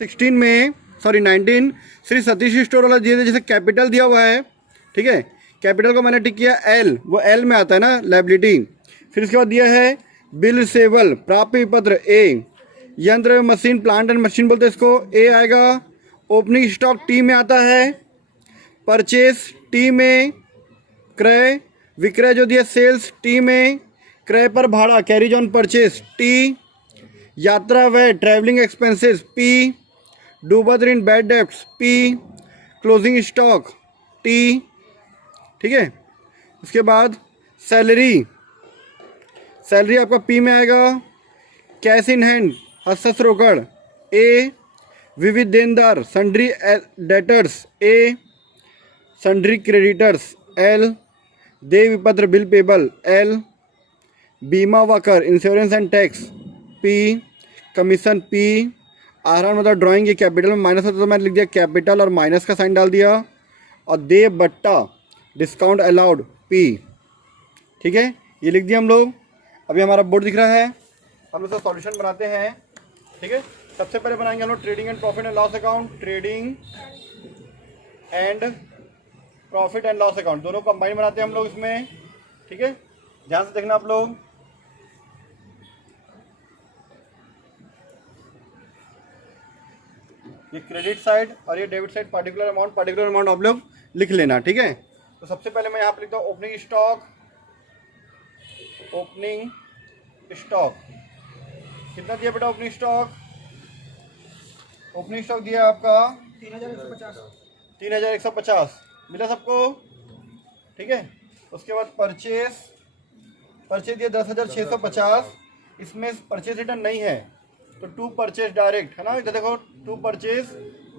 16 में, sorry 19, Shri Satish store वाला दिए थे, जैसे कैपिटल दिया हुआ है, ठीक है, कैपिटल को मैंने टिक किया एल, वो एल में आता है ना लायबिलिटी। फिर इसके बाद दिया है बिल रिसेबल, प्राप्य पत्र ए, यंत्र मशीन प्लांट एंड मशीन बोलते हैं इसको, ए आएगा। ओपनिंग स्टॉक टी में आता है, परचेस टी में, क्रय विक्रय जो दिया सेल्स टी में, क्रय पर भाड़ा कैरीज ऑन परचेस टी, यात्रा व्यय ट्रैवलिंग एक्सपेंसेस पी, डूबत ऋण bad debts P, closing stock T, ठीक है। उसके बाद सैलरी, सैलरी आपका पी में आएगा। कैश इन हैंड हस्त रोकड़ ए, विविध देनदार सन्ड्री डेटर्स ए, सन्ड्री क्रेडिटर्स एल, देय विपत्र बिल पेबल एल, बीमा व कर insurance and tax P, commission P, आहरण मतलब ड्राइंग, ये कैपिटल में माइनस होता तो मैंने लिख दिया कैपिटल और माइनस का साइन डाल दिया, और देय बट्टा डिस्काउंट अलाउड पी, ठीक है, ये लिख दिया हम लोग। अभी हमारा बोर्ड दिख रहा है, हम लोग सॉल्यूशन बनाते हैं, ठीक है। सबसे पहले बनाएंगे हम लोग trading and profit and loss account, trading and profit and loss account दोनों कंबाइन बनाते हैं हम लोग इसमें, ठीक है। ध्यान से देखना आप लोग। ये क्रेडिट साइड और ये डेबिट साइड, पार्टिकुलर अमाउंट आप लोग लिख लेना, ठीक है। तो सबसे पहले मैं यहाँ पर लिखता हूँ ओपनिंग स्टॉक, ओपनिंग स्टॉक कितना दिया बेटा, ओपनिंग स्टॉक दिया आपका 3150 मिला सबको, ठीक है। उसके बाद परचेस दिया 10,650, इसमें परचेस रिटर्न नहीं है तो टू परचेस डायरेक्ट है ना, इधर देखो टू परचेस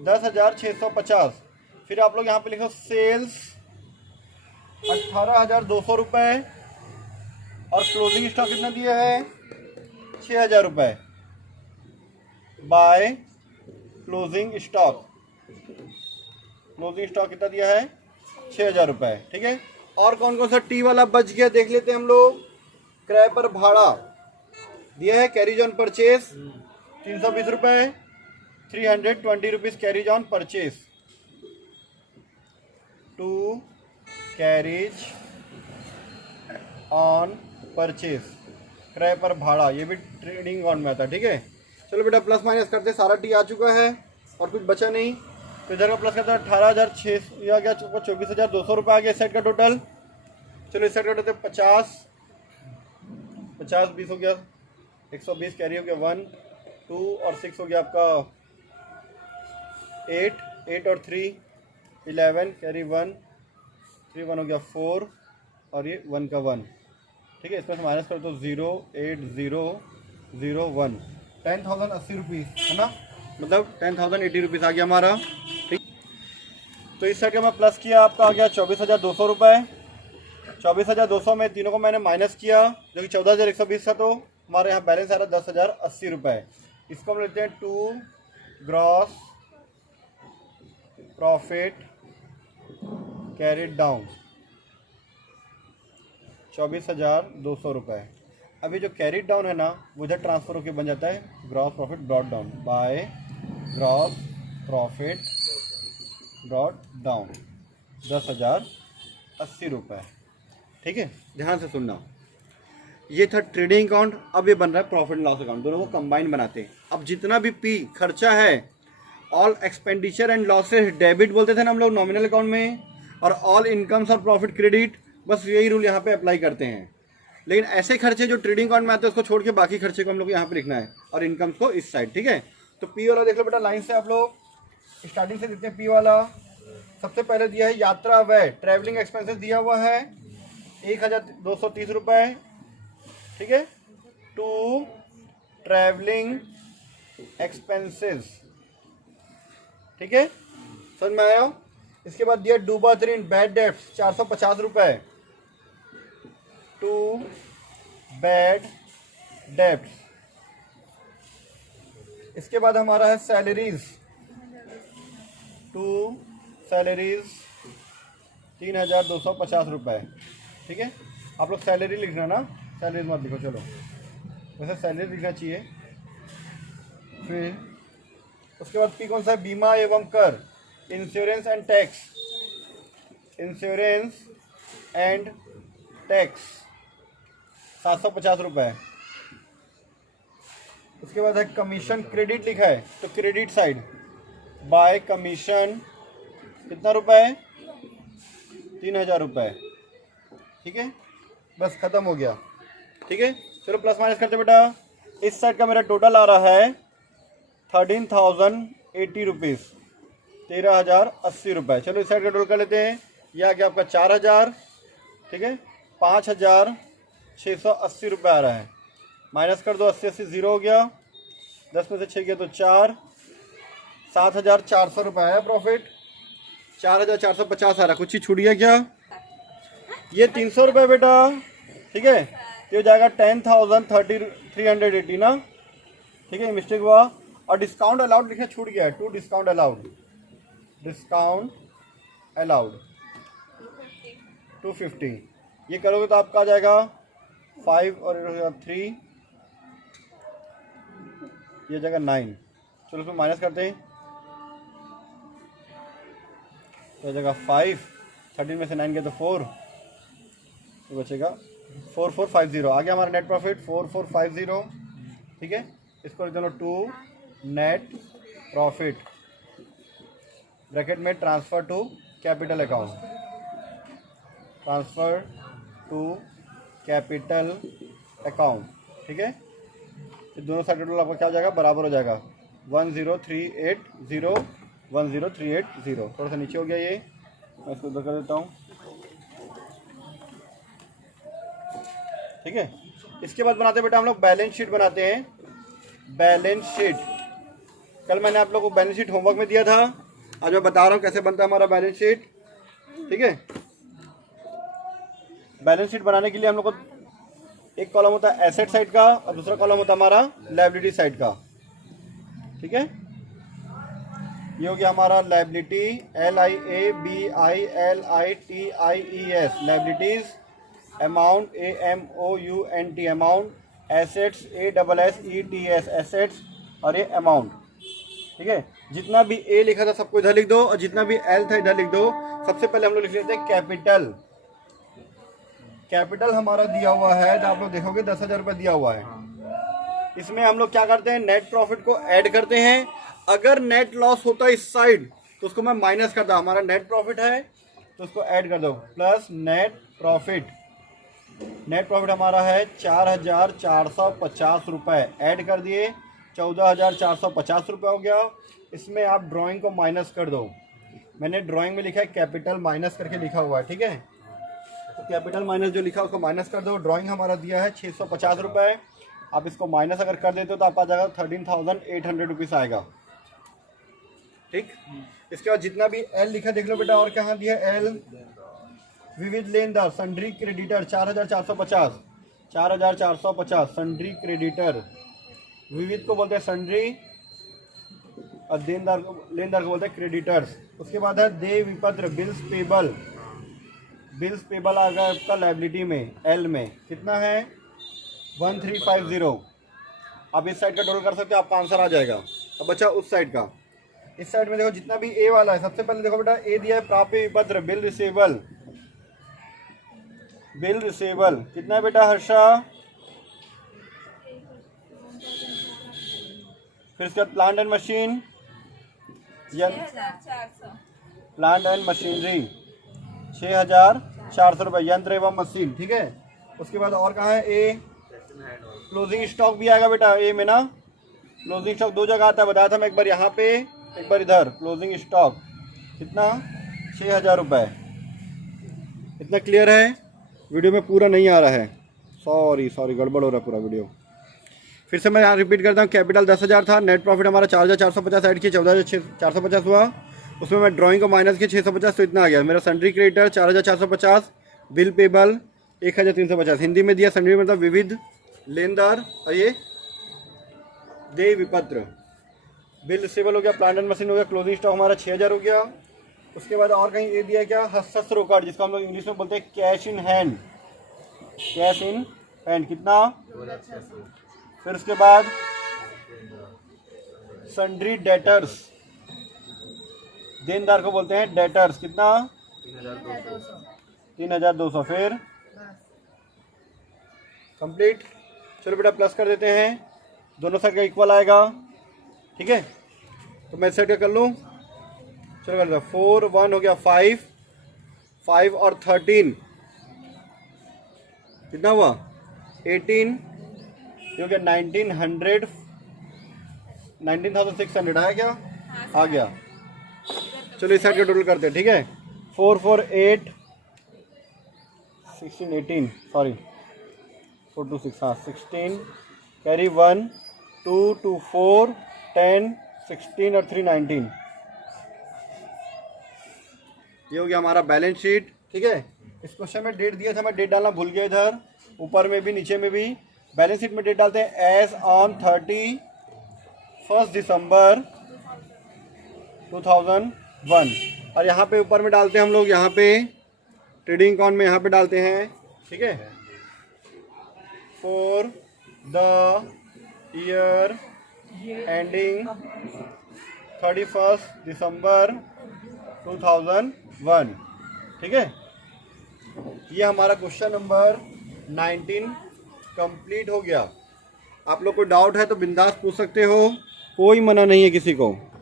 10,650। फिर आप लोग यहाँ पे लिखो सेल्स 18,200 रुपये, और क्लोजिंग स्टॉक कितना दिया है 6,000 रुपये बाय क्लोजिंग स्टॉक कितना दिया है 6,000 रुपये, ठीक है। और कौन कौन सा टी वाला बच गया देख लेते हैं हम लोग। क्रय पर भाड़ा दिया है कैरीज ऑन परचेस 320 रुपये, 320 rupees carriage on purchase, to carriage on purchase, क्रय पर भाड़ा, ये भी ट्रेडिंग अकाउंट में आता है, ठीक है। चलो बेटा प्लस माइनस करते, सारा टी आ चुका है और कुछ बचा नहीं, तो इधर का प्लस करते हैं 18,600 आ गया, 24,200 रुपये आ गया इस साइड का टोटल। चलो इस साइड का टोटल 50 20 हो गया, 120 कैरी हो गया 1 2 और 6 हो गया आपका 8 और 3 11 कैरी 1 3 1 हो गया 4 और ये 1 का 1, ठीक है। इसमें से माइनस कर तो 08001 10,080 रुपीज़ है ना, मतलब 10,080 रुपीज़ आ गया हमारा, ठीक। तो इस साइड का मैं प्लस किया, आपका आ गया 24,200 रुपये। 24,200 में तीनों को मैंने माइनस किया जो कि 14,120 था, तो हमारे यहाँ बैलेंस आ रहा 10,080 रुपये। इसको हम लेते हैं to gross profit carried down 24,200 रुपये। अभी जो कैरिड डाउन है ना वो इधर ट्रांसफर होकर बन जाता है gross profit brought down by gross profit brought down 10,080 रुपये, ठीक है। ध्यान से सुनना, ये था ट्रेडिंग अकाउंट, अब ये बन रहा है प्रॉफिट एंड लॉस अकाउंट, दोनों को कंबाइन बनाते हैं। अब जितना भी पी खर्चा है, all expenditure and losses debit बोलते थे ना हम लोग नॉमिनल अकाउंट में, और ऑल इनकम्स और प्रॉफिट क्रेडिट, बस यही रूल यहाँ पे अप्लाई करते हैं। लेकिन ऐसे खर्चे जो ट्रेडिंग अकाउंट में आते हैं उसको छोड़ के बाकी खर्चे को हम लोग यहाँ पे लिखना है, और इनकम्स को इस साइड, ठीक है। तो पी वाला देख लो बेटा लाइन से, आप लोग स्टार्टिंग से देखते हैं। पी वाला सबसे पहले दिया है यात्रा व्यय ट्रैवलिंग एक्सपेंसेस दिया हुआ है 1,230 रुपये, ठीक है, टू ट्रैवलिंग एक्सपेंसेस, ठीक है, समझ में आया। इसके बाद दिया डूबत ऋण बैड डेब्ट्स 450 रुपये, टू बैड डेब्ट्स। इसके बाद हमारा है सैलरीज, टू सैलरीज 3,250 रुपये, ठीक है। आप लोग सैलरी लिखना ना, सैलरीज मत लिखो, चलो वैसे सैलरी लिखना चाहिए। फिर उसके बाद पी कौन सा है, बीमा एवं कर, insurance and tax, insurance and tax 750 रुपये। उसके बाद है कमीशन क्रेडिट लिखा है तो क्रेडिट साइड बाय कमीशन कितना रुपए है, 3000 रुपये। ठीक है, बस ख़त्म हो गया। ठीक है, चलो प्लस माइनस करते बेटा। इस साइड का मेरा टोटल आ रहा है 13,080 रुपीज़, 13,080 रुपये। चलो इस साइड का टोटल कर लेते हैं। यह आ गया आपका 4,000। ठीक है, 5,680 रुपये आ रहा है। माइनस कर दो, 80 0 हो गया, 10 में से 6 गया तो 4, 7,400 रुपये आया प्रॉफिट। 4,450 आ रहा। कुछ ही छूट गया क्या? ये 300 रुपये बेटा। ठीक है, तो हो जाएगा 10,380 ना। ठीक है, मिस्टेक हुआ। और डिस्काउंट अलाउड लिखना छूट गया है, to discount allowed, discount allowed 250। ये करोगे तो आपका आ जाएगा 5 और 3, ये जगह 9। चलो उसमें माइनस करते हैं, तो जगह 5, 13 में से 9 गया तो 4, तो बचेगा 4450। आ गया हमारा नेट प्रॉफिट 4450। ठीक है, इसको लिख दो 2 नेट प्रॉफिट ब्रैकेट में transfer to capital account, transfer to capital account. ठीक है, तो दोनों साइड टोटल आपका क्या हो जाएगा, बराबर हो जाएगा 10,380 10,380। थोड़ा सा नीचे हो गया ये, मैं इसको उधर कर देता हूँ। ठीक है, इसके बाद बनाते हैं बेटा हम लोग बैलेंस शीट बनाते हैं। बैलेंस शीट कल मैंने आप लोगों को बैलेंस शीट होमवर्क में दिया था, आज मैं बता रहा हूँ कैसे बनता है हमारा बैलेंस शीट। ठीक है, बैलेंस शीट बनाने के लिए हम लोग को एक कॉलम होता है एसेट साइड का और दूसरा कॉलम होता है हमारा लायबिलिटी साइड का। ठीक है, ये हो गया हमारा liability, LIABILITIES liabilities, amount AMOUNT amount, assets ASSETS assets, और ये अमाउंट। ठीक है, जितना भी ए लिखा था सबको इधर लिख दो और जितना भी एल था इधर लिख दो। सबसे पहले हम लोग लिख लेते हैं कैपिटल। कैपिटल हमारा दिया हुआ है, तो आप लोग देखोगे 10,000 रुपये दिया हुआ है। इसमें हम लोग क्या करते हैं, नेट प्रॉफिट को ऐड करते हैं। अगर नेट लॉस होता है इस साइड तो उसको मैं माइनस करता हूँ। हमारा नेट प्रॉफिट है तो उसको ऐड कर दो, plus net profit. Net profit हमारा है 4,450 रुपये, ऐड कर दिए 14,450 रुपये हो गया। इसमें आप ड्राइंग को माइनस कर दो। मैंने ड्राइंग में लिखा है कैपिटल माइनस करके लिखा हुआ है। ठीक है, तो कैपिटल माइनस जो लिखा है उसको माइनस कर दो। ड्राइंग हमारा दिया है 650 रुपये, आप इसको माइनस अगर कर देते हो तो आपका आ जाएगा 13,800 रुपीज़ आएगा। ठीक, इसके बाद जितना भी एल लिखा देख लो बेटा, और कहाँ दिया है एल, विविध लेनदार, सन्ड्री क्रेडिटर 4,450, 4,450 सन्ड्री क्रेडिटर। विविध को बोलते हैं सन्ड्री और लेनदार को बोलते हैं क्रेडिटर्स। उसके बाद है देय विपत्र, बिल्स पेबल। बिल्स पेबल आ गया आपका लायबिलिटी में, एल में कितना है 1350। आप इस साइड का टोटल कर सकते हो, आपका आंसर आ जाएगा। अब बचा उस साइड का। इस साइड में देखो जितना भी ए वाला है, सबसे पहले देखो बेटा ए दिया है प्राप्य विपत्र, बिल रिसेबल। बिल रिसेबल कितना है बेटा हर्षा? फिर इसके बाद plant and machine, plant and machinery 6,400 रुपये, यंत्र एवं मशीन। ठीक है, उसके बाद और कहाँ है ए, क्लोजिंग स्टॉक भी आएगा बेटा ए में ना। क्लोजिंग स्टॉक दो जगह आता है, बताया था मैं, एक बार यहाँ पे एक बार इधर। क्लोजिंग स्टॉक कितना 6,000 रुपये। इतना क्लियर है? वीडियो में पूरा नहीं आ रहा है, सॉरी गड़बड़ हो रहा है पूरा वीडियो। फिर से मैं यहाँ रिपीट करता हूँ। कैपिटल 10,000 था, नेट प्रॉफिट हमारा 4,450 ऐड किया, 14,450 हुआ। उसमें मैं ड्राइंग को माइनस किया 650, तो इतना आ गया मेरा। Sundry creditor 4,450, bill payable 1,350। Hindi में दिया सन्ड्री मतलब विविध लेनदार, और ये देय विपत्र। बिल रिसेबल हो गया, प्लांट एंड मशीन हो गया, क्लोजिंग स्टॉक हमारा 6,000 हो गया। उसके बाद और कहीं ये दिया क्या, हस्ताक्षर, जिसको हम लोग इंग्लिश में बोलते हैं cash in hand. Cash in hand कितना? फिर उसके बाद सन्ड्री डेटर्स, देनदार को बोलते हैं डेटर्स। कितना? 3200। फिर कंप्लीट। चलो बेटा प्लस कर देते हैं, दोनों साइड का इक्वल आएगा। ठीक है, तो मैं साइड का कर लूँ। चलो कर दो, 4 1 हो गया 5, 5 और 13 कितना हुआ? 18, ये हो गया 19,600 आया क्या? आ गया। चलो इस साइड का टोटल करते हैं। ठीक है, 4 4 8 16 18 सॉरी 4 2 6 हाँ 16 कैरी 1 2 2 4 10 16 और 3 19। ये हो गया हमारा बैलेंस शीट। ठीक है, इस क्वेश्चन में डेट दिया था, मैं डेट डालना भूल गया इधर, ऊपर में भी नीचे में भी। बैलेंस शीट में डेट डालते हैं एज ऑन 31 दिसंबर 2001, और यहाँ पे ऊपर में डालते हैं हम लोग, यहाँ पे ट्रेडिंग अकाउंट में यहाँ पे डालते हैं। ठीक है, फॉर द ईयर एंडिंग 31 दिसंबर 2001। ठीक है, ये हमारा क्वेश्चन नंबर 19 कंप्लीट हो गया। आप लोग को डाउट है तो बिंदास पूछ सकते हो, कोई मना नहीं है किसी को।